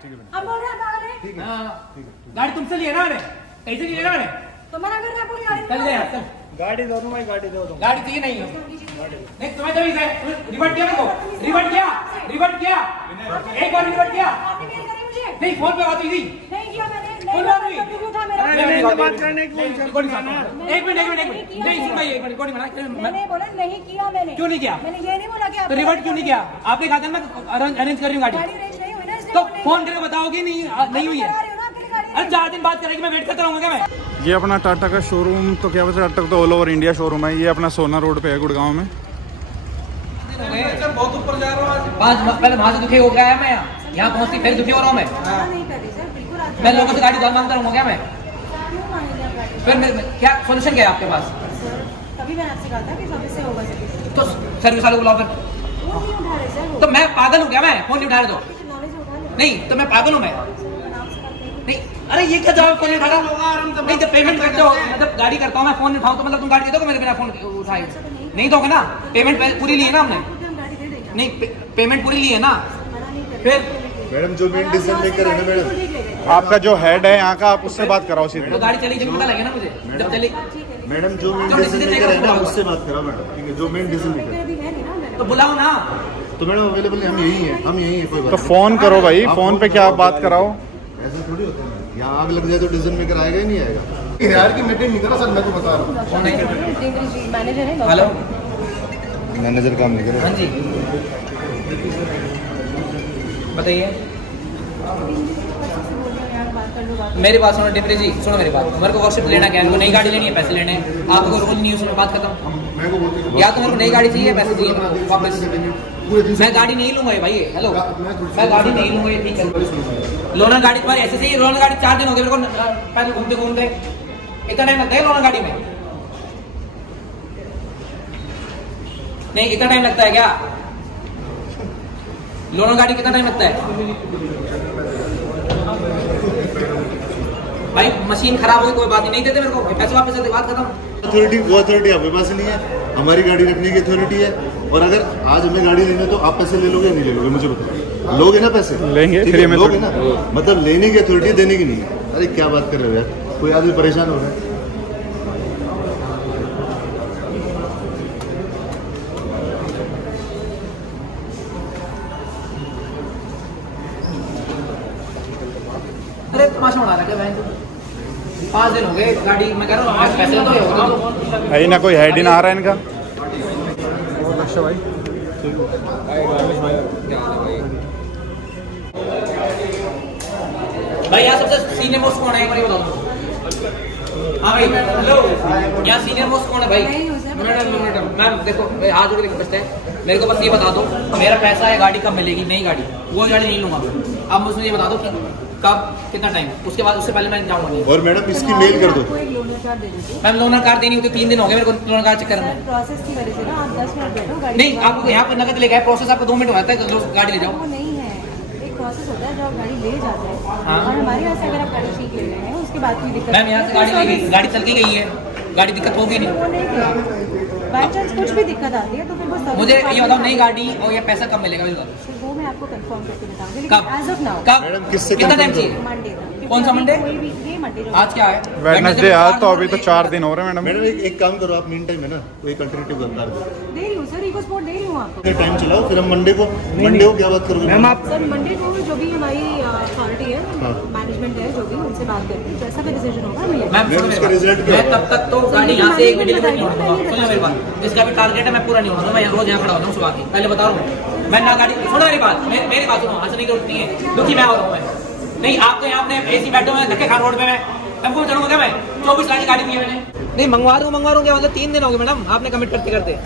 अब बोल रहे हैं पागल है। ठीक है गाड़ी तुमसे लिए ना मैंने, कैसे लिए ना मैंने? तो मना कर रहे हैं पूरी गाड़ी चल में। ले यार चल। गाड़ी दो दूं भाई, गाड़ी दो दूं। गाड़ी चाहिए नहीं है नहीं तुम्हें तो रिवर्ट किया मेरे को, रिवर्ट किया एक बार रिवर्ट किया आपने मेल करी मुझे? नहीं फोन पे बात हुई थी नहीं किया मैंने। कौन नहीं बात हुई? कभी उठा मेरा। नहीं, तो बात करने की कोई एक जरूरत मिनट नहीं है। एक मिनट नहीं सुन भाई एक मिनट कोई मना मैंने बोला नहीं किया मैंने। क्यों नहीं किया? मैंने ये नहीं बोला कि आप तो रिवर्ट क्यों नहीं किया? आपने कहा था मैं अरेंज कर रही हूँ गाड़ी, गाड़ी अरेंज नहीं हुई ना इसलिए तो बोल रही फोन हूँ। करके बताओगे नहीं नहीं हुई है? करा रही हूँ ना आपके लिए गाड़ी अरे 4 दिन बाद करेगी, मैं वेट करता रहूंगा क्या मैं? ये अपना टाटा का शोरूम, तो क्या पता टाटा तो ऑल ओवर इंडिया शोरूम है। ये अपना सोना रोड पे है गुड़गांव में। बहुत ऊपर जा रहा हूँ आज। पहले वहां से दुखी हो गया है मैं, यहाँ पहुंचती फिर दुखी हो रहा हूँ मैं। मना नहीं कर रही सर, बिल्कुल आप मैं लोगों से गाड़ी दौड़ मांगता रहूंगा क्या मैं? क्यों मांगेंगे आप गाड़ी? फिर क्या सोल्यूशन क्या है आपके पास? सर तभी मैंने आपसे कहा था कि सर्विस से होगा सर्विस। तो सर्विस वाले को बुलाओ फिर। वो नहीं उठा रहे सर वो। तो मैं पागल हूँ क्या मैं? फोन नहीं उठा रहे तो चिल्लाने से उठा ले। नहीं तो मैं पागल हूँ मैं? सर आराम से बात करिए। नहीं अरे ये क्या जवाब, फोन नहीं उठा रहा? नहीं जब पेमेंट करते हो मतलब गाड़ी करता हूँ मैं, फोन नहीं उठाऊँ तो मतलब तुम गाड़ी दे दोगे मेरे बिना फोन उठाए? नहीं दोगे ना? पेमेंट पूरी ली है ना हमने? हम गाड़ी दे देंगे। नहीं पेमेंट पूरी ली है ना? मना नहीं कर फिर मैडम जो मेन डिसीजन मेकर है ना मैडम, आपका जो हेड है यहाँ का, आप उससे बात कराओ तो सीधे। गाड़ी चली जब पता लगे ना मुझे, जब चली मैडम जो मेन जो डिसीजन decision मेकर है ना maker उससे बात करो मैडम, ठीक है? जो मेन डिसीजन मेकर है अभी है नहीं ना मैंने। तो बुलाओ ना। तो मैडम अवेलेबल हम यही हैं, कोई बात तो नहीं। फोन करो भाई, आप फोन पे क्या आप बात कराओ। ऐसा थोड़ी होता है, यहाँ आग लग जाए तो डिसीजन मेकर आएगा ही नहीं आएगा। यार की मीटिंग नहीं करा सर, मैं तो बता रहा हूँ। मैनेजर है। हेलो मैनेजर काम नहीं करे। हाँ जी बताइए। मेरी बात सुनो डिप्टी जी, सुनो मेरी बात। मेरे को वर्कशिप लेना क्या है? मेरे को नई गाड़ी लेनी है, पैसे लेने हैं। आपको कोई रूल नहीं है उसमें, बात खत्म। मैं को बोलते हैं या तो मेरे को नई गाड़ी चाहिए, पैसे चाहिए मेरे को वापस। पूरे दिन मैं गाड़ी नहीं लूंगा ये भाई, हेलो मैं गाड़ी नहीं लूंगा ये, ठीक है? लोनर गाड़ी तुम्हारी ऐसे ही, लोनर गाड़ी 4 दिन हो गए मेरे को पैदल घूमते घूमते। इतना टाइम लगता है लोनर गाड़ी में? नहीं इतना टाइम लगता है क्या? लोनर गाड़ी कितना टाइम लगता है भाई? मशीन खराब हुई कोई बात नहीं देते मेरे को, पैसे वापस देते, बात खत्म। अथॉरिटी वो अथॉरिटी आपके पास नहीं है, हमारी गाड़ी रखने की अथॉरिटी है। और अगर आज हमें गाड़ी लेनी है तो आप पैसे ले लोगे या नहीं ले लोगे? मुझे बताओ। लोगे ना पैसे? लेंगे, ठीक फ्री है, में लोगे तो। ना? मतलब लेने की अथॉरिटी, देने की नहीं है। अरे क्या बात कर रहे हो यार, कोई आदमी परेशान हो रहा है। अरे तमाशा उड़ा रहा है क्या? 5 दिन हो गए गाड़ी, मैं कह रहा हूँ आज पैसे तो होगा तो। है ही ना, कोई हेड ही ना आ रहा है इनका। भाई यहाँ सबसे सीनियर मोस्ट कौन है, एक बार ये बताओ। हाँ भाई हेलो, यहाँ सीनियर मोस्ट कौन है भाई? मैडम मैम देखो, हाथ जोड़ के रिक्वेस्ट है, मेरे को बस ये बता दो मेरा पैसा है, गाड़ी कब मिलेगी? नई गाड़ी, वो गाड़ी नहीं लूंगा मैं। अब मुझे ये बता दो कि कब, कितना टाइम, उसके बाद उससे पहले मैं जाऊंगा नहीं। और मैडम इसकी मेल कर दो। आपको एक लोनर कार्ड दे देती हूँ। मैम लोनर कार्ड देनी होती 3 दिन हो गए मेरे को लोनर कार्ड चक्कर में। प्रोसेस की वजह से ना आप 10 मिनट बैठो गाड़ी। नहीं आपको यहाँ पर नकद लेके आए, प्रोसेस आपको 2 मिनट हो जाता है, गाड़ी ले जाओ। वो नहीं है, एक प्रोसेस होता है जब आप गाड़ी ले जाते हैं। हाँ। और हमारे यहाँ से अगर आप गाड़ी ठीक ले रहे हैं उसके बाद कोई दिक्कत मैम यहाँ से गाड़ी ले गई, गाड़ी चल के गई है, गाड़ी दिक्कत होगी नहीं। वो नहीं किया। बाई चांस कुछ भी दिक्कत आती है तो फिर वो सर्विस मुझे ये डिपार्टमेंट बताओ में- नई गाड़ी और ये पैसा कब मिलेगा? सर, वो मैं आपको कंफर्म करके बताऊंगी, कब? लेकिन एज ऑफ नाउ कब? मैडम, किससे कितना टाइम confirm चाहिए? मंडे कौन सा मंडे? कोई भी ये मंडे जो आज क्या है? वेडनेसडे आज, तो अभी तो 4 दिन हो रहे हैं मैडम। मैडम एक काम करो, आप मीन टाइम है ना कोई अल्टरनेटिव कर दो। दे रही हूँ सर, इको स्पोर्ट दे रही हूँ आपको। टाइम चलाओ, फिर हम मंडे को क्या बात करोगे? मैम आप सर मंडे को जो भी हमारी अथॉरिटी है, मैनेजमेंट है, जो भी उनसे बात करके जैसा भी डिसीजन होगा मिलेगा। मैम मैम, सुनो इसका मेरी result बात, क्या मैं होगा? तब तक तो गाड़ी यहाँ से एक भी डिलीवरी नहीं होगा। सुनो मेरी बात, जिसका भी टारगेट है मैं पूरा नहीं होगा, मैं रोज यहाँ खड़ा होता हूँ सुबह की, पहले बता रहा हूँ। मैं ना गाड़ी, सुनो मेरी बात, मेरी बात सुनो, हंसने की जरूरत नहीं है, दुखी मैं हो रहा हूँ मैं। नहीं आप तो यहाँ अपने एसी बैठे हुए धक्के खा रोड पे, मैं आपको चढ़ूंगा क्या? मैं 24 लाख की गाड़ी दी है मैंने। नहीं मंगवा रहा हूँ क्या मतलब? 3 दिन हो गए मैडम आपने कमिट करते करते।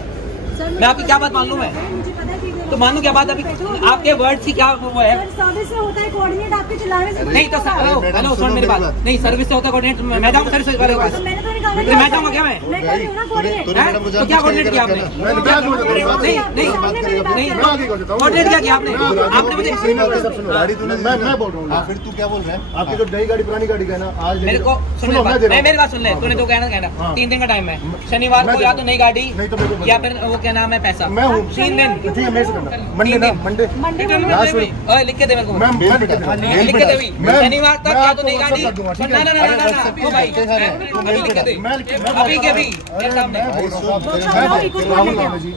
सर, मैं आपकी क्या बात मान लूँ मैं? मुझे पता है कि तो मानू क्या बात? अभी आपके वर्ड की क्या वो है? सर सर्विस से होता है कोऑर्डिनेट, आपके चलाने से नहीं तो हेलो हेलो सुन मेरी बात, नहीं सर्विस से होता कोऑर्डिनेट, मैं जाऊँगा सर्विस वाले के पास। तो मैंने तो नहीं कहा मैं जाऊँगा क्या? मैं मैं कर रही हूँ ना कोऑर्डिनेट। तो क्या कोऑर्डिनेट किया आपने? मैं क्या बोल रहा हूँ? नहीं नहीं नहीं कोऑर्डिनेट क्या किया आपने? आपने मुझे गाड़ी तूने मैं बोल रहा हूँ। फिर तू क्या बोल रहा है? आपकी जो नई गाड़ी पुरानी गाड़ी का है ना, आज मेरे को सुन मेरी बात सुन ले, तूने तो कहना 3 दिन का टाइम है, शनिवार को या तो नई गाड़ी या फिर वो क्या नाम है पैसा। मैं हूँ। 3 दिन ठीक है, मेरे से मंडे ना मंडे मंडे को ओए लिख के दे मेरे को मैं लिख के दे भाई शनिवार तक या तो नहीं गाड़ी ना ना ना ना ओ भाई अभी लिख के दे अभी के अभी मेरे सामने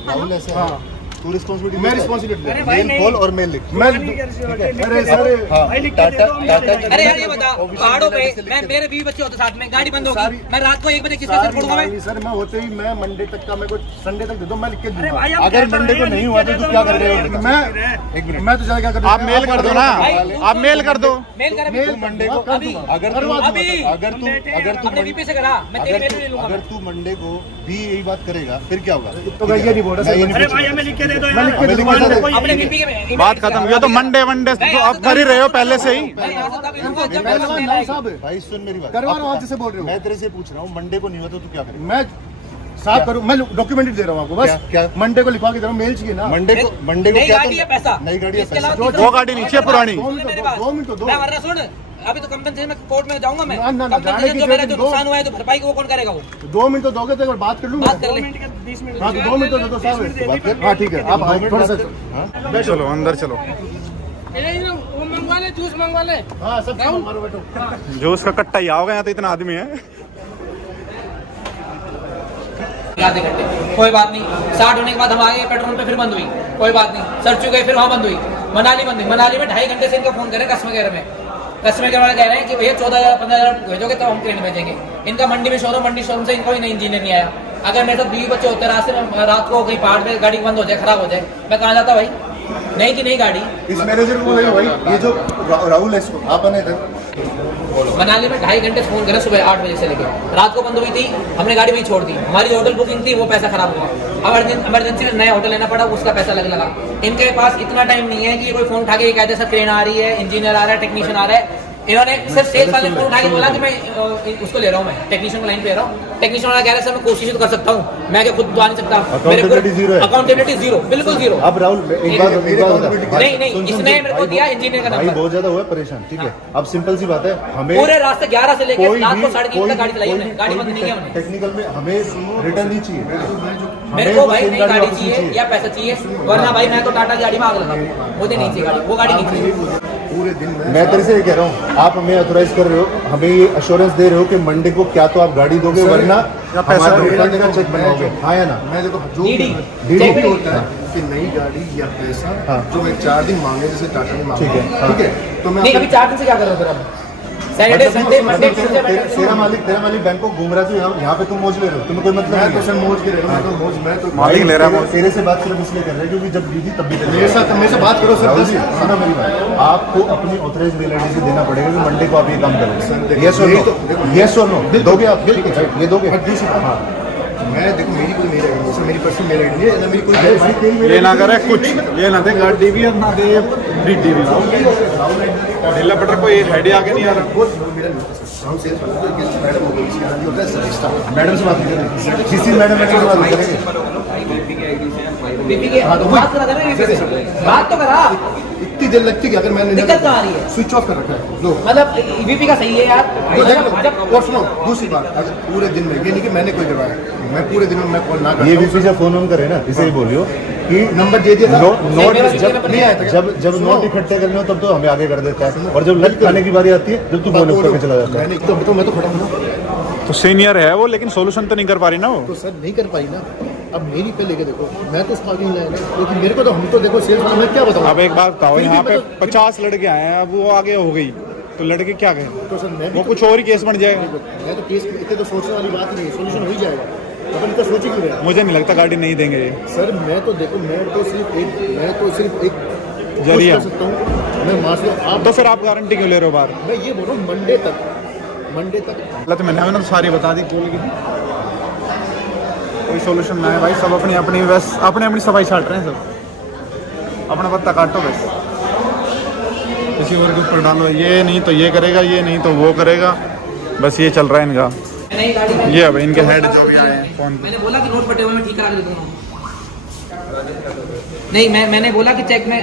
राहुल ऐसे तू रिस्पॉन्सिबिलिटी मैं रिस्पॉन्सिबिलिटी मेल खोल और मेल लिख मैं अरे सर टाटा अरे यार ये बता पहाड़ों पे मैं मेरे बीवी बच्चे होते साथ में गाड़ी बंद होगी मैं रात को 1 बजे किसके साथ पढ़ूंगा मैं सर मैं होते ही मैं मंडे तक का मेरे को संडे तक दे दो मैं लिख के दूंगा अगर मंडे को नहीं हुआ तो तू क्या कर रहे हो मैं तो क्या कर आप मेल कर दो ना, आप मेल कर दो। मेल कर मेल मंडे को अभी अगर तू अपने वीपी से करा मैं तेरे मेल ले लूंगा अगर तू मंडे को भी यही बात करेगा फिर क्या होगा तो मैं ये नहीं बोल रहा सर अरे भाई हमें लिख के दे दो मैं लिख के दूंगा सर अपने वीपी के बात खत्म हुई तो मंडे तो आप कर ही रहे हो पहले से ही। भाई सुन मेरी बात करवा रहा हूँ, आप जिसे बोल रहे हो। मैं तेरे से पूछ रहा हूँ मंडे को नहीं हुआ तो तू क्या करेगा मैं साफ करूँ मैं डॉक्यूमेंट दे रहा हूँ आपको बस क्या? मंडे को लिखवा के दे रहा हूँ मेल चाहिए ना मंडे को नई क्या गाड़ी है पैसा नई गाड़ी है इसके पैसा अलावा वो गाड़ी नीचे पुरानी। 2 मिनट दो मैं वरना सुन अभी तो कंपनसेशन में कोर्ट में जाऊंगा मैं ना, ना, ना, कंपनसेशन गाड़ी की जो मेरा जो दो- नुकसान हुआ है तो भरपाई को वो कौन करेगा वो 2 मिनट तो दोगे तो एक बार बात कर लूंगा बात कर ले 20 मिनट हाँ तो 2 मिनट तो दे दो साहब हाँ ठीक है आप थोड़ा सा चलो अंदर चलो। वो मंगवा ले जूस मंगवा ले हाँ सब मारो बैठो जो उसका कट्टा ही आओगे यहाँ तो इतना आदमी है। आधे घंटे कोई बात नहीं 60 होने के बाद हम आगे पेट्रोल पे फिर बंद हुई कोई बात नहीं सरचू गए फिर वहाँ बंद हुई मनाली बंद हुई मनाली में 2.5 घंटे से इनका फोन करें कस्टमर केयर में कस्टमर केयर वाले कह रहे हैं कि भैया 14,000-15,000 भेजोगे तो हम ट्रेन भेजेंगे इनका मंडी में शोरूम मंडी शोरूम से इनको ही नई इंजीनियर नहीं आया अगर मेरे साथ 20 बच्चे होते रास्ते में रात को कहीं पहाड़ पे गाड़ी बंद हो जाए खराब हो जाए मैं कहाँ जाता भाई नहीं कि नहीं गाड़ी इस मैनेजर को बोलेगा भाई ये जो राहुल है इसको आप आने इधर मनाली में 2.5 घंटे फोन करें सुबह 8 बजे से लेकर रात को बंद हुई थी हमने गाड़ी वहीं छोड़ दी हमारी होटल बुकिंग थी वो पैसा खराब हुआ अब इमरजेंसी में नया होटल लेना पड़ा उसका पैसा लगा इनके पास इतना टाइम नहीं है कि कोई फोन उठा के कहते सर ट्रेन आ रही है इंजीनियर आ रहा है टेक्नीशियन आ रहा है इन्होंने सिर्फ सेल्स वाले फोन उठा के बोला कि मैं उसको ले रहा हूँ मैं टेक्नीशियन को लाइन पे ले रहा हूँ टेक्नीशियन वाला कह रहा है सर मैं कोशिश तो कर सकता हूँ मैं क्या खुद तो आ नहीं सकता Accountability zero है। अकाउंटेबिलिटी जीरो बिल्कुल जीरो अब राहुल एक बात नहीं इसने मेरे को दिया इंजीनियर का भाई नंबर बहुत ज्यादा हुआ है परेशान ठीक है अब सिंपल सी बात है हमें पूरे रास्ते 11 से लेकर कोई रात को भी 3:30 तक गाड़ी चलाई हमने गाड़ी बंद नहीं है हमने टेक्निकल में हमें रिटर्न नहीं चाहिए मेरे को भाई नई गाड़ी चाहिए या पैसा चाहिए वरना भाई मैं तो टाटा की गाड़ी में आग लगा मुझे नहीं चाहिए गाड़ी वो गाड़ी नहीं चाहिए पूरे दिन मैं तेरे से ये कह रहा हूँ आप हमें ऑथोराइज कर रहे हो हमें ये अश्योरेंस दे रहे हो कि मंडे को क्या तो आप गाड़ी दोगे वरना पैसा हमारा दोगे। रिफंड का चेक बनवाओगे हाँ या ना मैं देखो जो डीडी डीडी जो भी होता है कि नई गाड़ी या पैसा हाँ। जो मैं 4 दिन मांगे जैसे टाटा ने मांगा ठीक है, हाँ। ठीक है तो मैं नहीं अभी 4 दिन से क्या कर रहे हो फिर अब सैटरडे संडे मंडे ट्यूसडे तेरा मालिक बैंक को घूम रहा है तो यहाँ पे तुम मौज ले रहे हो तुम्हें कोई मतलब मैं नहीं तो है। सर मौज के रह रहा हूँ मैं तो मौज मैं तो मालिक ले रहा है तेरे- तेरे से बात सिर्फ इसलिए कर रहे हैं क्योंकि जब दी थी तब भी तेरे मेरे साथ मेरे से बात करो सर राहुल जी सुनो मेरी बात आपको अपनी ऑथराइज मेल आईडी से देना पड़ेगा कि मंडे को आप ये काम करोगे यस और नो यस और नो दोगे आप ये दोगे और दूसरी बात मैं देखो मेरी कोई मेल आईडी नहीं सर मेरी पर्सनल मेल आईडी नहीं है ना मेरी कोई भाई तेरी मेल ये ना करे कुछ ये ना दे गाड़ी भी और ना दे डीडी भी ढीला पटर कोई हेड आगे नहीं आ रहा वो मेरा नहीं होता सर हम सेल्स वाले तो अगेंस्ट मैडम हो गई इसका नाम होता है सरिश्ता मैडम से बात करेंगे किसी मैडम से बात करेंगे बीपी के हाँ, तो बात करा था ना बीपी से बात तो करा इतनी देर लगती है कि अगर मैंने दिक्कत कहाँ आ रही है? स्विच ऑफ कर रखा है लो मतलब बीपी का सही है यार वो देख लो और सुनो दूसरी बात अगर पूरे दिन में ये नहीं कि मैंने कोई करवाया मैं पूरे दिन में मैं कॉल ना करता ये हूँ। बीपी जब फोन ऑन करे ना इसे ही बोलियो कि नंबर दे दिया था नोट मेरा जब नंबर नहीं आया था जब नोट इकट्ठे करने हो तब तो हमें आगे कर देता है और जब लंच खाने की बारी आती है जब तू फोन करके चला जाता है मैंने तो मैं तो खड़ा हूँ ना तो सीनियर है वो लेकिन सोल्यूशन तो नहीं कर पा रही ना वो तो सर नहीं कर पाई ना अब मेरी पे लेके देखो मैं तो उसको आगे नहीं लाया ना लेकिन मेरे को तो हम तो देखो सेल्स वाला मैं क्या बताऊँ अब एक बात बताओ यहाँ पे 50 लड़के आए हैं अब वो आगे हो गई तो लड़के क्या करें तो सर मैं भी वो कुछ और ही केस बन जाएगा मैं तो केस इतने तो सोचने वाली बात नहीं है सोल्यूशन हो ही जाएगा अपन तो सोच ही क्यों रहे हैं? मुझे नहीं लगता गाड़ी नहीं देंगे ये सर मैं तो देखो मैं तो सिर्फ एक जरिया। कर सकता हूँ मैं मान लो आप तो फिर आप गारंटी क्यों ले रहे हो बाहर मैं ये बोल रहा हूँ मंडे तक गलत मैंने तो सारी बता दी खोल की कोई सोल्यूशन ना है भाई सब अपनी अपनी बस अपनी सफाई छाट रहे हैं सब अपना पत्ता काटो बस किसी और के ऊपर डालो ये नहीं तो ये करेगा ये नहीं तो वो करेगा बस ये चल रहा है इनका नई गाड़ी में ये अब इनके हेड जो भी आए हैं फोन पे मैंने बोला कि नोट फटे हुए मैं ठीक करा के दे दूंगा नहीं मैंने बोला कि चेक में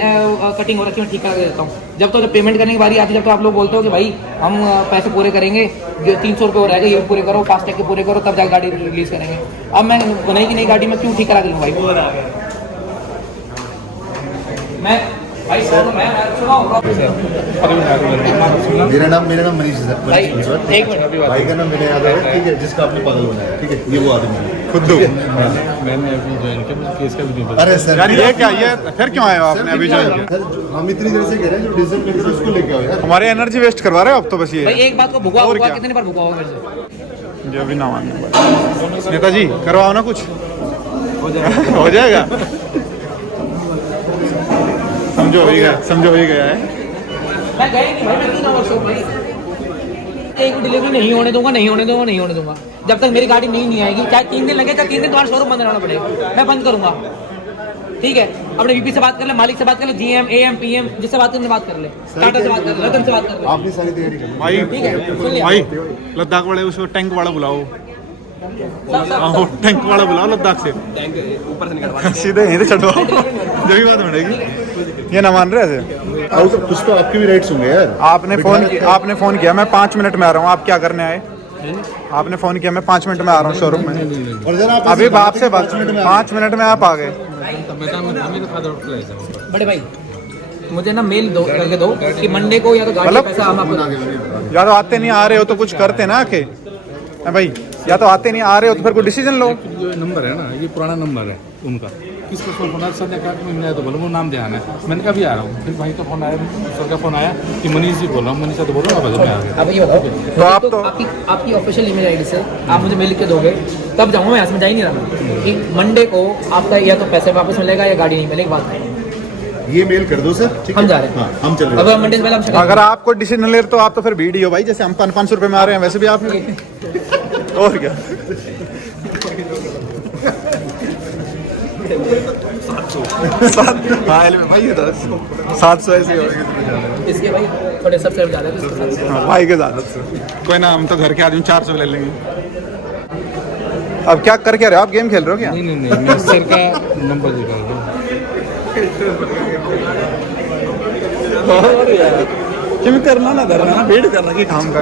कटिंग हो रखी है मैं ठीक करा के देता हूँ जब पेमेंट करने की बारी आती है जब तो आप लोग बोलते हो कि भाई हम पैसे पूरे करेंगे 300 रुपये हो रहेगा ये पूरे करो फास्टैग के पूरे करो तब जाकर गाड़ी रिलीज करेंगे अब मैं नई की नई गाड़ी में क्यों ठीक करा के लूँ भाई मैं भाई प्रॉब्लम है, सुनो मेरा नाम मनीष है भाई, सर। एक मिनट भाई का नाम मैंने याद है, ठीक है, जिसका आपने पागल बनाया, ठीक है, ये वो आदमी है खुद्दू। मैंने अभी ज्वाइन किया, मुझे केस का भी नहीं पता। अरे सर यार ये क्या, ये फिर क्यों आए हो आपने अभी ज्वाइन किया? सर, हम इतनी देर से कह रहे हैं जो डीजल पे करो उसको लेके आओ यार। हमारी एनर्जी वेस्ट करवा रहे हो अब तो बस भाई, ये। एक बात को भुगवा और भुगवा क्या? कितनी बार भुगवा होगा मेरे से? जो भी ना मानने वाले। नेताजी करवाओ ना कुछ, हो जाएगा। समझो हो ही गया है। मैं गया ही नहीं भाई, मैं क्यों ना वर्कशॉप भाई। एक भी डिलीवरी नहीं होने दूंगा। जब तक मेरी गाड़ी नहीं आएगी, चाहे 3 दिन लगे, चाहे 3 दिन तुम्हारा शोरूम बंद रहना पड़ेगा, मैं बंद करूंगा। ठीक है, अपने वीपी से बात कर ले, मालिक से बात कर ले, GM AM PM जिससे बात करने बात कर ले, टाटा से बात कर ले, रतन से बात कर ले। आपने सारी तैयारी कर ली। भाई ठीक है, सुन लिया। भाई लद्दाख वाले उसको टैंक वाला बुलाओ। सब टैंक वाला बुलाओ लद्दाख से, ऊपर से निकलवा सीधे यहीं से चढ़वाओ, जो भी बात बढ़ेगी। ये ना मान रहे ऐसे। और तो कुछ तो आपके भी राइट्स होंगे यार। आपने फोन किया, मैं 5 मिनट में आ रहा हूँ, आप क्या करने आए? आपने फोन किया, मैं 5 मिनट में आ रहा हूँ शोरूम में। और जरा आप अभी बाप से बात, 5 मिनट में आप आ गए। बड़े भाई, मुझे ना मेल दो करके दो कि मंडे को या तो गाड़ी का मतलब पैसा हम आपको या तो आते नहीं आ रहे हो तो कुछ करते ना आके। भाई या तो आते नहीं आ रहे हो तो फिर कोई डिसीजन लो। जो नंबर है ना, ये पुराना नंबर है उनका। किसको फोन आया? सर ने कहा कि मैं तो बोलो वो नाम ध्यान है, मैंने कहा भी आ रहा हूँ। फिर भाई का फोन आया, सर का फोन आया कि मनीष जी बोल रहा हूँ, मनीष तो बोलो अब मैं आ गया। अब ये बताओ, तो आप तो आपकी ऑफिशियल ईमेल आईडी से आप मुझे मेल लिख के दोगे, तब जाऊँगा मैं। समझा ही नहीं रहा कि मंडे को आपका या तो पैसे वापस मिलेगा या गाड़ी नहीं मिलेगी। बात ये मेल कर दो सर, ठीक है? हम जा रहे हैं। हाँ, हम चल रहे अब मंडे से पहले हम अगर आपको डिसीजन ले रहे तो आप तो फिर वीडियो भाई, जैसे हम 500 रुपये में आ रहे हैं वैसे भी आप और क्या। 700 ऐसे हो गए इसके भाई थोड़े सबसे ज़्यादा भाई के साथ। कोई ना, हम तो घर के आदमी 400 ले लेंगे। अब क्या कर क्या रहे हो आप? गेम खेल रहे हो क्या? नहीं, मैं सर का नंबर निकाल रहा हूँ। क्यों करना ना धरना ना, वेट करना कि काम का।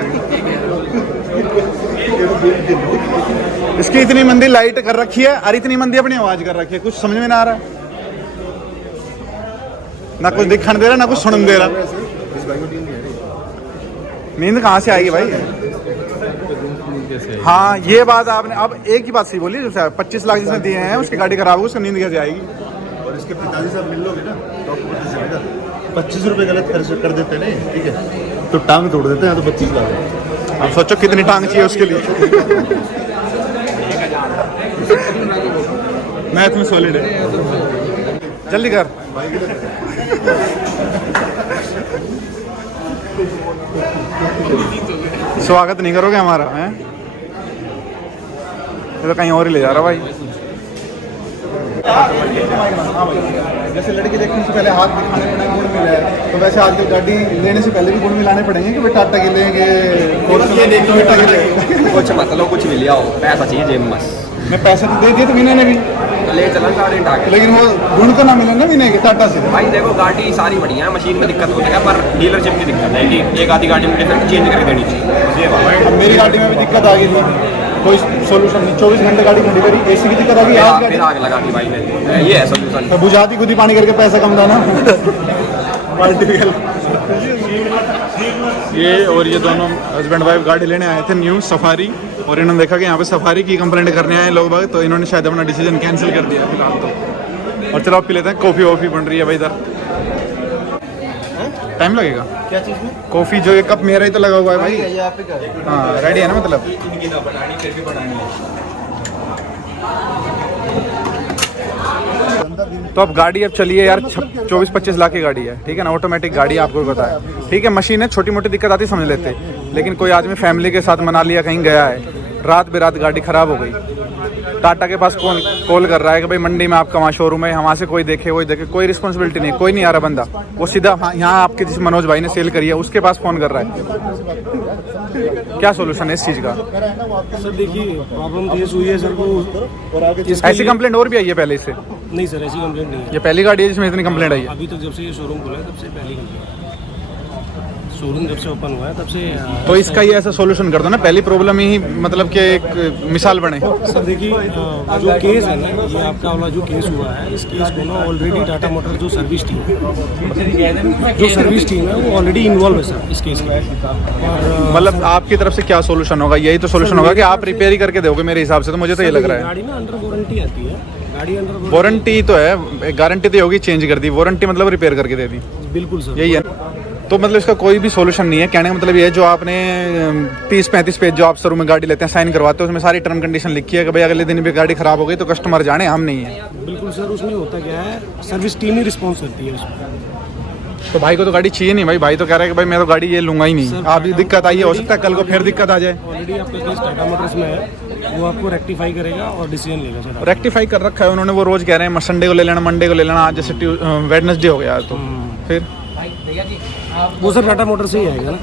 इसकी इतनी मंदी लाइट कर रखी है और इतनी मंदी अपनी आवाज कर रखी है, कुछ समझ में ना आ रहा। ना कुछ दिखाने दे रहा, ना कुछ सुनने दे रहा। नींद कहाँ से आएगी भाई? हाँ, ये बात आपने अब एक ही बात सही बोली। 25 लाख जिसने दिए हैं उसकी गाड़ी खराब हो, उसको नींद कैसे आएगी? और इसके पिताजी साहब मिल लोगे ना तो आपको पता चलेगा। 25 रुपए गलत खर्च कर देते नहीं, ठीक है, तो टांग तोड़ देते हैं। तो 25 लाख अब सोचो कितनी टांग चाहिए उसके लिए। मैथ में सॉलिड है। जल्दी कर। स्वागत नहीं करोगे हमारा? हैं, ये तो कहीं और ही ले जा रहा भाई। जैसे लड़की देखने से पहले हाथ दिखाने पड़े, गुण मिला है, तो वैसे आजकल गाड़ी लेने से पहले भी गुण मिलाने पड़ेंगे कि भाई टाटा के लेंगे, ये देखो टाटा के लेंगे। कुछ मतलब कुछ भी ले आओ, पैसा चाहिए जेब में। मैं पैसे तो दे दिए तो विनय ने भी, तो ले चला गाड़ी उठा के। लेकिन वो गुण तो ना मिले ना विनय के टाटा से। भाई देखो गाड़ी सारी बढ़िया है, मशीन में दिक्कत होती है, पर डीलरशिप की दिक्कत है कि एक आधी गाड़ी में डिफरेंट चेंज करके देनी चाहिए। ये बात है। अब मेरी गाड़ी में भी दिक्कत आ गई थी, कोई सोल्यूशन नहीं। 24 घंटे गाड़ी खड़ी करी, AC की दिक्कत आ गई। आज फिर आग लगा दी भाई ने, ये है सोल्यूशन। तो बुझाती खुद ही पानी करके पैसा कम था ना। ये और ये दोनों हस्बैंड वाइफ गाड़ी लेने आए थे, न्यू सफारी, और इन्होंने देखा कि यहाँ पे सफारी की कंप्लेंट करने आए लोग बाग, तो इन्होंने शायद अपना डिसीजन कैंसिल कर दिया फिलहाल तो। और चलो आप पी लेते हैं। कॉफ़ी वॉफ़ी बन रही है भाई इधर। टाइम लगेगा क्या चीज़ में? कॉफ़ी जो एक कप मेरा ही तो लगा हुआ है भाई। ये आप ही का है। हाँ, रेडी है ना मतलब? तो अब गाड़ी अब चलिए यार, 24-25 लाख की गाड़ी है, ठीक है ना, ऑटोमेटिक गाड़ी, आपको भी पता है, ठीक है। मशीन है, छोटी मोटी दिक्कत आती समझ लेते, लेकिन कोई आदमी फैमिली के साथ मनाली या कहीं गया है, रात बेरात गाड़ी खराब हो गई, टाटा के पास कौन कॉल कर रहा है कि भाई मंडी में आपका वहाँ शोरूम है, वहाँ से कोई देखे वही देखे, कोई रिस्पॉन्सिबिलिटी नहीं, कोई नहीं आ रहा बंदा, वो सीधा यहाँ आपके जिस मनोज भाई ने सेल करी है उसके पास फ़ोन कर रहा है। क्या सोल्यूशन है इस चीज़ का? सर देखिए, प्रॉब्लम फेस हुई है सर को। ऐसी कंप्लेंट और भी आई है पहले इससे? नहीं सर, ऐसी कंप्लेंट नहीं है। ये पहली गाड़ी है जिसमें इतनी कंप्लेंट आई है? अभी तक जब से ये शोरूम खुला है तब से पहली कंप्लेंट। शोरूम जब से ओपन हुआ है तब से तो इसका ये ऐसा सॉल्यूशन कर दो ना, पहली प्रॉब्लम ही मतलब कि एक मिसाल बने। सर देखिए जो केस है ना, ये आपका वाला जो केस हुआ है, इस केस को ना ऑलरेडी टाटा मोटर जो सर्विस टीम है वो ऑलरेडी इन्वॉल्व है सर इस केस में। और मतलब आपकी तरफ से क्या सॉल्यूशन होगा? यही तो सॉल्यूशन होगा कि आप रिपेयर ही करके दोगे मेरे हिसाब से, तो मुझे तो ये लग रहा है। गाड़ी में अंडर वारंटी आती है, गाड़ी अंडर वारंटी तो है, गारंटी तो होगी चेंज कर दी, वारंटी मतलब रिपेयर करके दे दी, बिल्कुल सर यही है। तो मतलब इसका कोई भी सॉल्यूशन नहीं है, कहने का मतलब ये है जो आपने 30-35 पेज जो आप शोरूम में गाड़ी लेते हैं साइन करवाते हैं, उसमें सारी टर्म कंडीशन लिखी है कि भाई अगले दिन भी गाड़ी खराब हो गई तो कस्टमर जाने, हम नहीं है। बिल्कुल सर, उसमें होता क्या है, सर्विस टीम ही रिस्पॉन्स करती है उसमें। तो भाई को तो गाड़ी चाहिए नहीं, भाई तो कह रहा है कि भाई मैं तो गाड़ी ये लूंगा ही नहीं। आप दिक्कत आई है, हो सकता है कल को फिर दिक्कत आ जाए। ऑलरेडी आपका केस टाटा मोटर्स में है, वो आपको रेक्टिफाई करेगा और डिसीजन लेगा सर। रेक्टिफाई कर रखा है उन्होंने, वो रोज कह रहे हैं संडे को ले लेना, मंडे को ले लेना, आज जैसे वेडनेसडे हो गया तो फिर भैया जी आप वो सर टाटा मोटर से ही आएगा ना।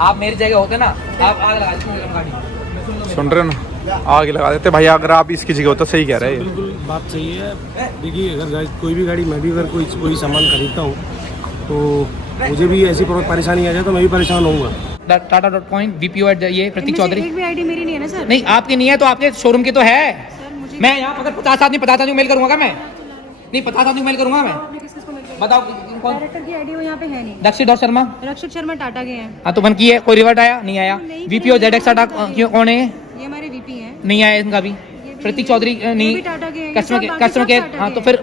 आप मेरी जगह होते ना, आप आग लगा देते गाड़ी। सुन रहे हो ना, आग लगा देते भाई अगर आप इसकी जगह होता, सही कह रहे हैं। बिल्कुल बात सही है। देखिए अगर कोई भी गाड़ी, मैं भी अगर कोई सामान खरीदता हूँ तो मुझे भी ऐसी परेशानी आ जाए तो मैं भी परेशान होऊंगा। टाटा.com VPO ये प्रतीक चौधरी। एक भी आईडी मेरी नहीं है ना सर। नहीं आपकी नहीं है तो आपके शोरूम की तो है। सर मुझे मैं यहाँ अगर 50 आदमी मेल करूंगा मैं, नहीं 50 आदमी मेल करूंगा मैं। आपने किसको मेल किया? बताओ कौन? डायरेक्टर की आईडी वो यहाँ पे है नहीं। दक्षिण और शर्मा। रक्षित शर्मा टाटा के हैं। हाँ तो बन की है, कोई रिवर्ट आया नहीं आया? VPO ZX टाटा क्यों कौन है? ये हमारे वीपी हैं। नहीं आया इनका भी। प्रतीक चौधरी नहीं, भी टाटा के हैं, कस्टमर ये सब बाकी कस्टमर सब केयर। टाटा हाँ के तो हैं। फिर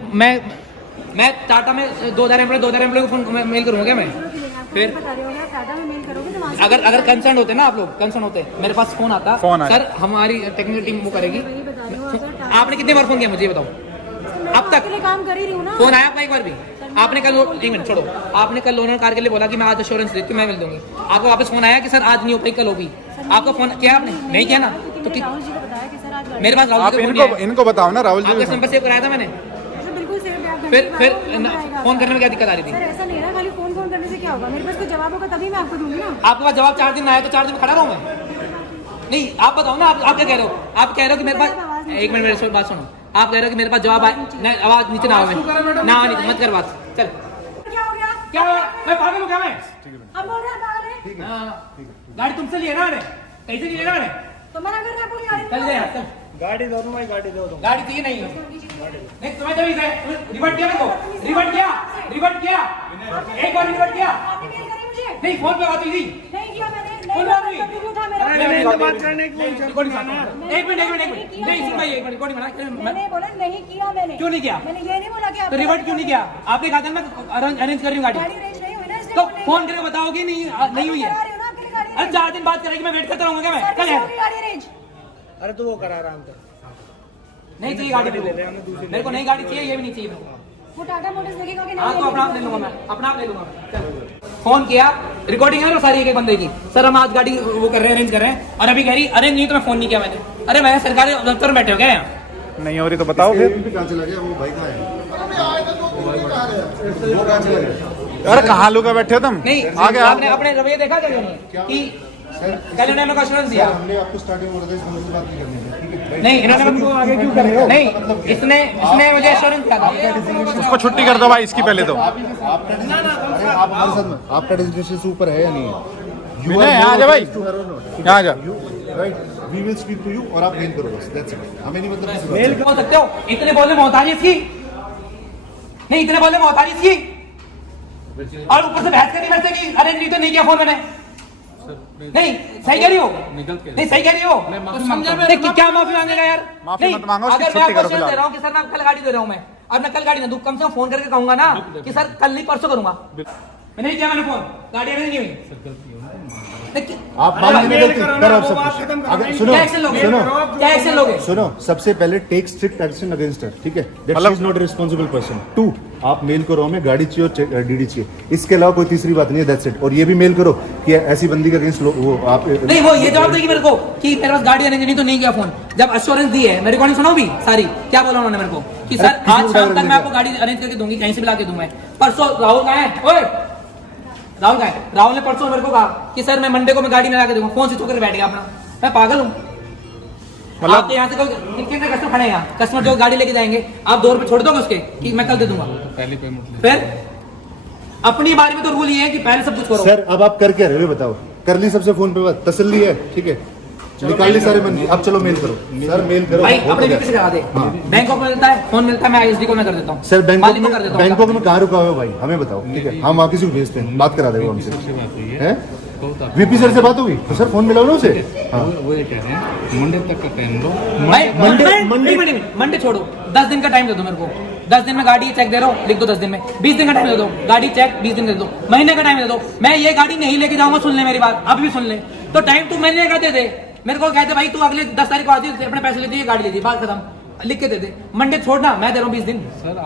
मैं टाटा में 2000 एम्प्लॉय को फोन मेल करूँगा क्या मैं? फिर बता रहे हो ना, टाटा में मेल करोगे तो वहाँ से अगर कंसर्न होते ना आप लोग, कंसर्न होते मेरे पास फोन आता, फोन आया। सर हमारी टेक्निकल टीम वो करेगी। वही बता रहे हो। अगर आपने कितने बार फोन किया मुझे ये बताओ अब तक? आपके लिए काम कर ही रही हूँ ना। फोन आया आपका एक बार भी? आपने कल, एक मिनट छोड़ो, आपने कल ओनर कार के लिए बोला कि मैं आज एश्योरेंस देती हूँ, मैं मिल दूंगी। आपको वापस फोन आया कि सर आज नहीं हो पाई, कल होगी? आपका फोन किया आपने? नहीं किया ना? तो राहुल जी को बताया कि सर आज मेरे पास राहुल आप जी का फोन इनको बताओ ना, राहुल आपका जी नंबर सेव कराया था मैंने। सर बिल्कुल सेव है, आप फिर घंटे में आओ, नंबर आएगा फोन आपका। करने में क्या दिक्कत आ रही थी? सर ऐसा नहीं है ना, खाली फोन करने से क्या होगा? मेरे पास कोई जवाब होगा तभी मैं आपको दूंगी ना। आपके पास जवाब 4 दिन में आया तो 4 दिन में खड़ा रहूँ मैं? नहीं आप बताओ ना, आप क्या कह रहे हो? आप कह रहे हो कि मेरे पास, एक मिनट मेरी बात सुनो, आप कह रहे हो कि मेरे पास जवाब आए, आवाज नीचे ना आवे ना, मत कर बात, चल। क्या हो गया? क्या हुआ? मैं पागल हूँ क्या मैं? अब बोल रहे हैं पागल है? हाँ, गाड़ी तुमसे लिए ना मैंने, कहीं से लिए ना मैंने? तो मना कर रहे हैं पूरी गाड़ी चल दे यार, चल। गाड़ी दो भाई, गाड़ी दो। गाड़ी चाहिए नहीं है। नहीं तुम्हें जब इसे रिवर्ट किया, मेरे को रिवर्ट किया एक बार रिवर्ट किया। आपने मेल करी मुझे? नहीं फोन पे बात हुई थी। नहीं किया मैंने। कौन बात हुई? कभी भी उठा मेरा। बात करने की एक मिनट नहीं सुन भाई, एक मिनट कोई मैंने बोला नहीं किया मैंने। क्यों नहीं किया? मैंने ये नहीं बोला कि आप तो रिवर्ट क्यों नहीं किया? आपने कहा था मैं अरेंज कर रही हूँ गाड़ी, गाड़ी अरेंज नहीं हुई ना, इसलिए तो नहीं फोन करके बताओगे नहीं हुई है? करा रही हूँ ना आपके लिए गाड़ी अरे 4 दिन बात करेगी, मैं वेट करता रहूंगा क्या मैं? सर्विस कल है होगी गाड़ी अरेंज। अरे तो वो करा रहा हूँ। नहीं चाहिए गाड़ी मेरे को नई गाड़ी चाहिए, ये भी नहीं चाहिए मेरे को। वो टाटा मोटर्स देखेगा कि हाँ नहीं तो अपना आप ले लूंगा मैं, अपना आप ले लूंगा मैं। चल। फोन किया, रिकॉर्डिंग है ना सारी एक बंदे की, सर हम आज गाड़ी वो कर रहे हैं, अरेंज कर रहे हैं, और अभी कह रही अरेंज नहीं तो मैं फोन नहीं किया मैंने। अरे मैं सरकारी दफ्तर में बैठे हो क्या यहाँ? नहीं हो रही तो बताओ फिर। भी कहाँ चला गया वो भाई? कहाँ है वो? कहाँ चला गया? अरे कहाँ लोग बैठे हो तुम? नहीं आगे आपने अपने रवैये देखा क्या कि कल इन्होंने मेरे को assurance दिया। हमने आपको स्टार्टिंग में बोला था इस नंबर से बात नहीं करनी है, ठीक है? नहीं इन्होंने मेरे को आगे क्यों कर रहे हो? नहीं इसने मुझे एश्योरेंस दिया था। उसको छुट्टी कर दो भाई इसकी पहले तो। आपका आप हमारे साथ में, आपका डेजिग्नेशन से ऊपर है या नहीं है? विनय, यहाँ आ जा भाई, यहाँ आ जा। Right, we will speak to you और आप मेल करो बस, दैट्स इट। हमें नहीं मतलब किसी मेल हो सकते हो, इतने बोलने मोहताज इसकी नहीं, इतने बोलने मोहताज इसकी, और ऊपर से बहस करी मेरे से कि अरे नहीं तो नहीं किया फोन मैंने। नहीं सही कह रही हो, नहीं सही कह रही हो, नहीं क्या माफी मांगेगा यार? माफी नहीं, मत मांगो, उसकी अगर मैं छुट्टी करो आपको दे रहा हूँ कि सर मैं कल गाड़ी दे रहा हूँ मैं, और मैं कल गाड़ी ना दूँ, कम से कम फोन करके कहूंगा ना कि सर कल नहीं परसों करूंगा। मैंने नहीं किया, मैंने फोन, गाड़ी अरेंज नहीं हुई। आप मान लीजिए गलती करो, आप सब कुछ अगर सुनो क्या एक्शन लोगे? सुनो क्या एक्शन लोगे? सुनो, सबसे पहले take strict action against her, ठीक है? That she is not a responsible person. 2, आप मेल करो हमें गाड़ी चाहिए और डीडी चाहिए, इसके अलावा कोई तीसरी बात नहीं है, दैट्स इट। और ये भी मेल करो कि ऐसी बंदी के अगेंस्ट वो आप नहीं, वो ये जवाब देगी मेरे को कि मेरे पास गाड़ी अरेंज नहीं तो नहीं किया फोन। जब एश्योरेंस दी है, मैं रिकॉर्डिंग सुनाऊं भी सारी, क्या बोला उन्होंने मेरे को कि सर आज शाम तक मैं आपको गाड़ी अरेंज करके दूंगी, कहीं से भी ला के दूं मैं। परसों राहुल कहाँ है? ओए राहुल कहाँ है? राहुल ने परसों मेरे को कहा कि सर मैं मंडे को मैं गाड़ी में ला के दूंगा, फोन से होकर बैठ गया अपना। मैं पागल हूँ? मतलब आप यहाँ से कितने कस्टमर खड़े हैं यहाँ, कस्टमर जो गाड़ी लेके जाएंगे आप 2 रुपए छोड़ दोगे उसके कि मैं कल दे दूंगा? पहली पेमेंट फिर अपनी बारे में तो रूल ये है कि पहले सब कुछ करो। सर अब आप कर क्या रहे हो बताओ? कर ली सबसे फोन पे बात, तसल्ली है, ठीक है, निकाल ली सारे मन की। अब चलो मेल करो सर, मेल करो भाई अपने VP से करा दे। बैंकॉक में मिलता है, फोन मिलता है, मैं ISD को मैं कर देता हूँ सर। मालिक को कर देता हूँ। बैंकॉक में कहाँ रुका हुआ है भाई, हमें बताओ, ठीक है, हम वहाँ किसी को भेजते हैं, बात करा देगा हमसे, बात हुई है तो VP सर से बात होगी तो सर फोन मिलाओ ना उसे। हाँ वो ये कह रहे हैं मंडे तक का टाइम दो। भाई मंडे मंडे छोड़ो, 10 दिन का टाइम दे दो मेरे को। 10 दिन में गाड़ी चेक दे रहा हूँ, लिख दो 10 दिन में। 20 दिन का टाइम दे दो, गाड़ी चेक 20 दिन दे दो। महीने का टाइम दे दो, मैं ये गाड़ी नहीं लेके जाऊंगा, सुन ले मेरी बात, अभी भी सुन ले। तो टाइम तू महीने का दे दे, मेरे को कहते भाई तू अगले 10 तारीख को आती है, अपने पैसे लेती है, गाड़ी लेती है, बात खत्म, लिख के दे दे। मंडे छोड़ना, मैं दे रहा हूँ 20 दिन,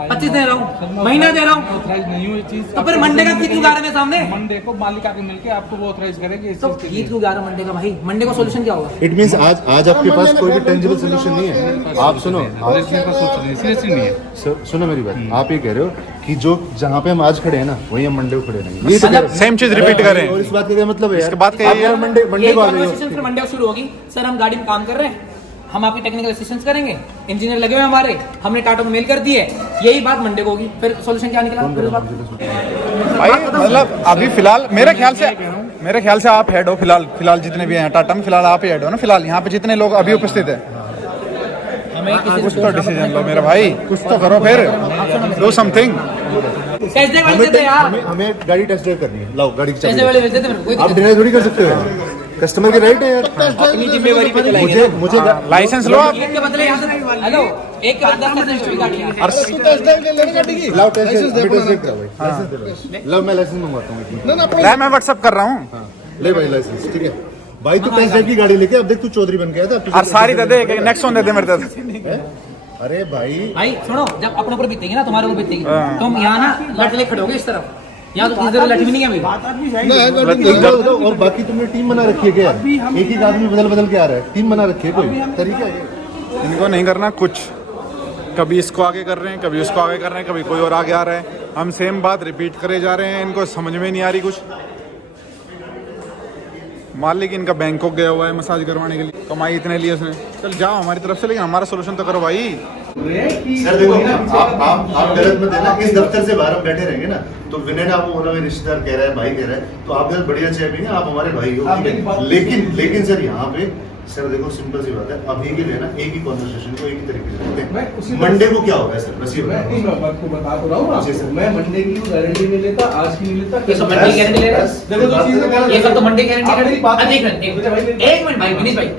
25 दे रहा हूँ, महीना दे रहा हूँ। ऑथराइज नहीं हुई चीज तो फिर मंडे का क्यों गा रहे हैं सामने? मंडे को मालिक आके मिलके आपको वो ऑथराइज करेंगे इस तो चीज के लिए। क्यों गा रहे मंडे का भाई? मंडे का सोल्यूशन क्या होगा? इट मीन्स आज आपके पास कोई भी टेंजिबल सोल्यूशन नहीं है। आप सुनो, इसलिए का सोच रहे हैं, इसलिए नहीं है। सुनो मेरी बात, आप ये कह रहे हो कि जो जहाँ पे हम आज खड़े हैं ना वहीं हम मंडे को खड़े रहेंगे, ये तो कह रहे हो। सेम चीज रिपीट करें। और इस बात का क्या मतलब है यार? इसके बाद का आप ये- यार मंडे ये को आ गए हो। कन्वर्सेशन फिर मंडे को शुरू होगी। सर हम गाड़ी में काम कर रहे हैं, हम आपकी टेक्निकल असिस्टेंस करेंगे, इंजीनियर लगे हुए हैं हमारे, हमने टाटा को मेल कर दी है, यही बात मंडे को होगी। फिर सॉल्यूशन क्या निकला? फिर उस बात भाई मतलब अभी फिलहाल मेरे ख्याल से आप हेड हो फिलहाल जितने भी हैं टाटा में, फिलहाल आप ही हेड हो ना। फिलहाल यहाँ पे जितने लोग अभी उपस्थित हैं, हमें किसी कुछ तो डिसीजन लो मेरे भाई, कुछ तो करो, फिर डू समथिंग। टेस्ट ड्राइव वाले देते यार, हमें गाड़ी टेस्ट ड्राइव करनी है, लाओ गाड़ी की टेस्ट चाबी ड्राइव दो। वाले भेज देते मेरे को, कोई आप दिक्कत डिनाई थोड़ी कर सकते हो यार, कस्टमर के राइट है यार। अपनी जिम्मेवारी पे चलाएंगे। मुझे लाइसेंस लो आप। नहीं। एक के बदले यहाँ से हेलो, एक के बदले 10 की गाड़ी है। लाओ टेस्ट ड्राइव कराओ भाई, लाइसेंस दे दो। लाओ मैं लाइसेंस मंगवाता हूँ। मैं व्हाट्सअप कर रहा हूँ। ले भाई लाइसेंस, ठीक है भाई। तू टेस्ट ड्राइव की गाड़ी लेके अब देख, तू चौधरी बन गया था। और सारी दे दे, नेक्स्ट वन दे दे मेरे दे। अरे भाई भाई सुनो, जब अपने ऊपर बीतेगी ना, तुम्हारे ऊपर बीतेगी, तुम यहाँ ना लट ले खड़े होगे इस तरफ, यहाँ तो इधर लट भी नहीं है अभी। और बाकी तुमने टीम बना रखी है क्या? एक ही आदमी बदल के आ रहा है, टीम बना रखी है, कोई तरीका है? इनको नहीं करना कुछ, कभी इसको आगे कर रहे हैं, कभी उसको आगे कर रहे हैं, कभी कोई और आगे आ रहा है, हम सेम बात रिपीट करे जा रहे हैं, इनको समझ में नहीं आ रही कुछ। मालिक इनका बैंकॉक गया हुआ है मसाज करवाने के लिए, कमाई इतने लिए उसने। चल जाओ हमारी तरफ से, लेकिन हमारा सोल्यूशन तो करो भाई। सर देखो, आप गलत मत है ना। इस दफ्तर से बाहर हम बैठे रहेंगे ना, तो विनय आप होना में रिश्तेदार कह रहा है, भाई कह रहा है, तो आप बढ़िया चाय पीएंगे, आप हमारे भाई हो, ठीक है। लेकिन सर यहाँ पे सर देखो सिंपल सी बात है, अभी के लिए ना एक ही कॉन्वर्सेशन को एक ही तरीके से रखते हैं। मंडे को क्या होगा सर? बस ये बताओ। आपको बता तो रहा हूँ ना, मैं मंडे की गारंटी नहीं लेता, आज की नहीं लेता। ये सब मंडे की गारंटी ले रहे हैं? देखो जो चीजें ये सब तो मंडे की गारंटी कर रही बात- है। एक मिनट भाई, विनीश भाई,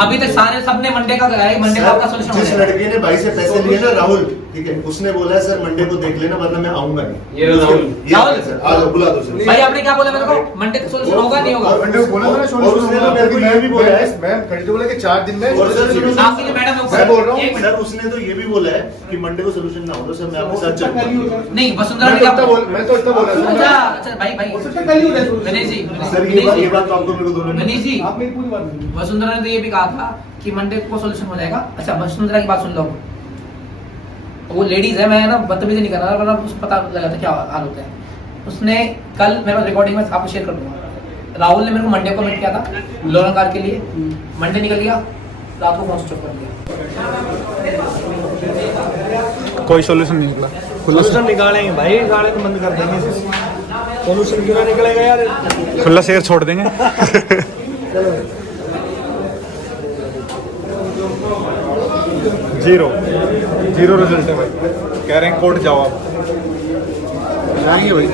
अभी तक सारे सबने मंडे का कराया, मंडे का आपका सोल्यूशन हो जिस जाएगा। लड़के ने भाई से पैसे लिए ना, राहुल, ठीक है, उसने बोला है सर मंडे को देख लेना वरना मैं आऊंगा नहीं। ये राहुल। राहुल सर आ जाओ, बुला दो सर। भाई आपने क्या बोला मेरे को? मंडे का सोल्यूशन होगा नहीं होगा? मंडे को बोला मैंने, और उसने तो मेरे को ये भी बोला है, मैं खरीदो बोला कि 4 दिन में। और सर सुनो, आपके लिए मैडम है ऊपर। मैं बोल रहा हूँ, एक मिनट। सर उसने तो ये भी बोला है कि मंडे को सोल्यूशन ना हो तो सर मैं आपके साथ चलूंगा। नहीं, वसुंधरा मैं ने तो क्या इतना बोल, मैं तो इतना बोला अच्छा अच्छा भाई भाई, हो सकता है कल ही हो जाए solution। गणेश जी, सर ये बात तो आपको मेरे को दोनों ने गणेश जी, आप मेरी पूरी बात नहीं। वसुंधरा ने तो ये भी कहा था कि मंडे को सोल्यूशन हो जाएगा। अच्छा वसुंधरा की बात सुन लो, वो लेडीज है, मैं ना बदतमीजी नहीं कर रहा, वरना उसको पता लगा था क्या हाल होता है। उसने कल मेरे पास रिकॉर्डिंग में आपको शेयर कर दूंगा, राहुल ने मेरे को मंडे को मीट किया था लोन कार के लिए, मंडे निकल गया, रात को फोन स्विच ऑफ कर दिया। कोई सोल्यूशन नहीं निकला। सोल्यूशन निकालेंगे भाई, गाड़ी तो बंद कर देंगे। सोल्यूशन क्यों ना निकलेगा यार? खुला शेयर छोड़ देंगे। जीरो रिजल्ट है भाई, कह रहे हैं कोर्ट जाओ आप। जाएंगे भाई।